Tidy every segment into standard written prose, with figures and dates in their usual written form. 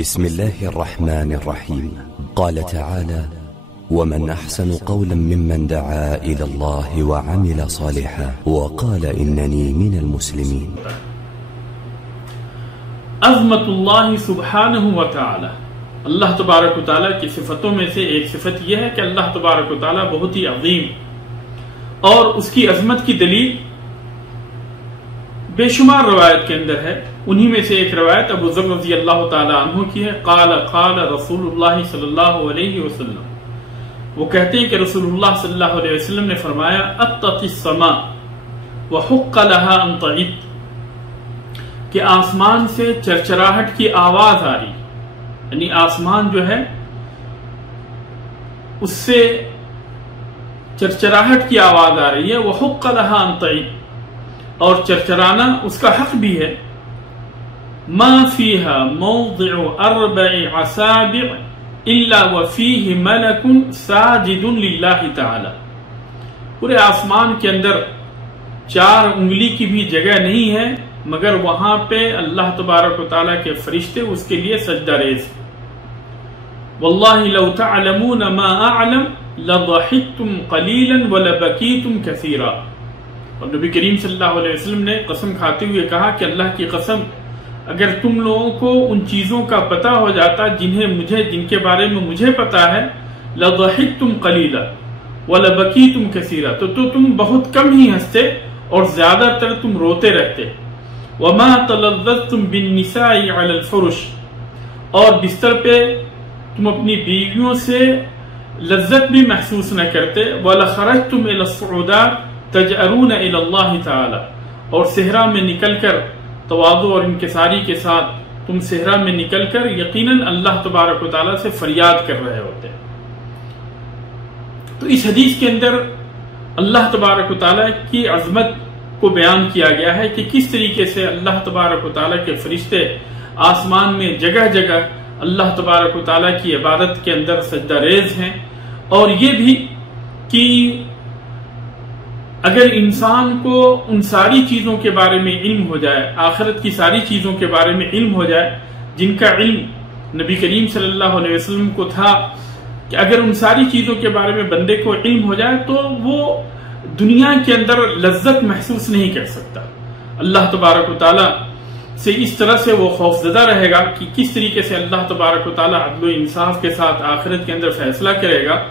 بسم الله الرحمن الرحيم. قال تعالى: ومن أحسن قولا ممن دعا إلى الله وعمل صالحا وقال إنني من المسلمين. عظمت اللہ سبحانہ و تعالی، اللہ تبارک و تعالیٰ کی صفتوں میں سے ایک صفت یہ ہے کہ اللہ تبارک و تعالیٰ بہت ہی عظیم، اور اس کی عظمت کی دلیل بے شمار روایت کے اندر ہے۔ انہی میں سے ایک روایت ابو ذر رضی اللہ تعالی عنہ کی ہے، قال رسول اللہ صلی اللہ علیہ وسلم، وہ کہتے ہیں کہ رسول اللہ صلی اللہ علیہ وسلم نے فرمایا: اطت السماء وحق لها ان تعط، کہ آسمان سے چرچراہٹ کی آواز آ رہی، یعنی آسمان جو ہے اس سے چرچراہٹ کی آواز آ رہی ہے، وحق لها ان تعط، اور چرچرانا اس کا حق بھی ہے۔ ما فيها موضع 4 اصابع الا وفيه ملك ساجد لله تعالی، پورے آسمان کے اندر 4 انگلی کی بھی جگہ نہیں ہے مگر وہاں پہ اللہ تبارک و تعالیٰ کے فرشتے اس کے لیے سجدہ ریز ہیں۔ واللہ لو تعلمون ما اعلم لضحكتم قلیلا ولبکیتم کثیرا، اور نبی کریم صلی اللہ علیہ وسلم نے قسم کھاتے ہوئے کہا کہ اللہ کی قسم، اگر تم لوگوں کو ان چیزوں کا پتہ ہو جاتا جن کے بارے میں مجھے پتا ہے، لضحكتم قلیلا ولبکیتم کثیرا، تو تم بہت کم ہی ہنستے اور زیادہ تر تم روتے رہتے۔ وما تلذذتم بالنساء على الفرش، اور بستر پہ تم اپنی بیویوں سے لذت بھی محسوس نہ کرتے۔ ولخرجتم الى الصعودات تجأرون الى اللہ تعالی، اور صحرا میں نکل کر تواضع اور انکساری کے ساتھ تم صحرا میں نکل کر یقیناً اللہ تبارک و تعالیٰ سے فریاد کر رہے ہوتے۔ تو اس حدیث کے اندر اللہ تبارک و تعالیٰ کی عظمت کو بیان کیا گیا ہے کہ کس طریقے سے اللہ تبارک و تعالیٰ کے فرشتے آسمان میں جگہ جگہ اللہ تبارک و تعالیٰ کی عبادت کے اندر سجدہ ریز ہیں، اور یہ بھی کہ اگر انسان کو ان ساری چیزوں کے بارے میں علم ہو جائے، آخرت کی ساری چیزوں کے بارے میں علم ہو جائے جن کا علم نبی کریم صلی اللہ علیہ وسلم کو تھا، کہ اگر ان ساری چیزوں کے بارے میں بندے کو علم ہو جائے تو وہ دنیا کے اندر لذت محسوس نہیں کر سکتا۔ اللہ تبارک و تعالیٰ سے اس طرح سے وہ خوفزدہ رہے گا کہ کس طریقے سے اللہ تبارک و تعالیٰ عدل و انصاف کے ساتھ آخرت کے اندر فیصلہ کرے گا،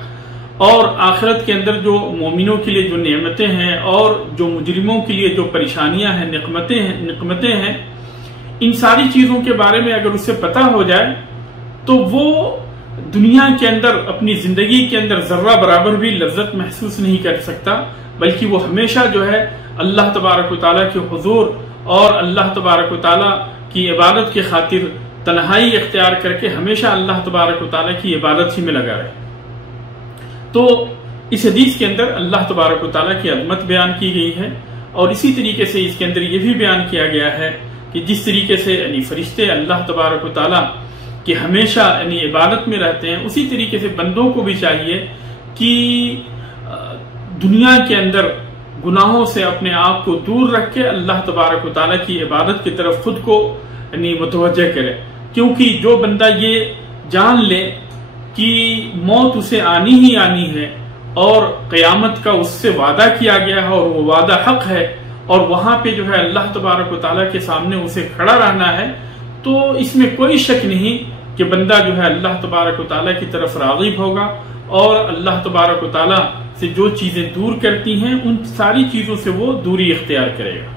اور آخرت کے اندر جو مومنوں کے لیے جو نعمتیں ہیں اور جو مجرموں کے لیے جو پریشانیاں ہیں، نقمتیں ہیں، ان ساری چیزوں کے بارے میں اگر اسے پتہ ہو جائے تو وہ دنیا کے اندر اپنی زندگی کے اندر ذرہ برابر بھی لذت محسوس نہیں کر سکتا، بلکہ وہ ہمیشہ جو ہے اللہ تبارک و تعالیٰ کے حضور اور اللہ تبارک و تعالیٰ کی عبادت کی خاطر تنہائی اختیار کر کے ہمیشہ اللہ تبارک و تعالیٰ کی عبادت ہی میں لگا رہے۔ تو اس حدیث کے اندر اللہ تبارک و تعالیٰ کی عظمت بیان کی گئی ہے، اور اسی طریقے سے اس کے اندر یہ بھی بیان کیا گیا ہے کہ جس طریقے سے یعنی فرشتے اللہ تبارک و تعالیٰ کہ ہمیشہ یعنی عبادت میں رہتے ہیں، اسی طریقے سے بندوں کو بھی چاہیے کہ دنیا کے اندر گناہوں سے اپنے آپ کو دور رکھ کے اللہ تبارک و تعالیٰ کی عبادت کی طرف خود کو یعنی متوجہ کرے، کیونکہ جو بندہ یہ جان لے کہ موت اسے آنی ہی آنی ہے اور قیامت کا اس سے وعدہ کیا گیا ہے اور وہ وعدہ حق ہے، اور وہاں پہ جو ہے اللہ تبارک و تعالیٰ کے سامنے اسے کھڑا رہنا ہے، تو اس میں کوئی شک نہیں کہ بندہ جو ہے اللہ تبارک و تعالیٰ کی طرف راغب ہوگا، اور اللہ تبارک و تعالیٰ سے جو چیزیں دور کرتی ہیں ان ساری چیزوں سے وہ دوری اختیار کرے گا۔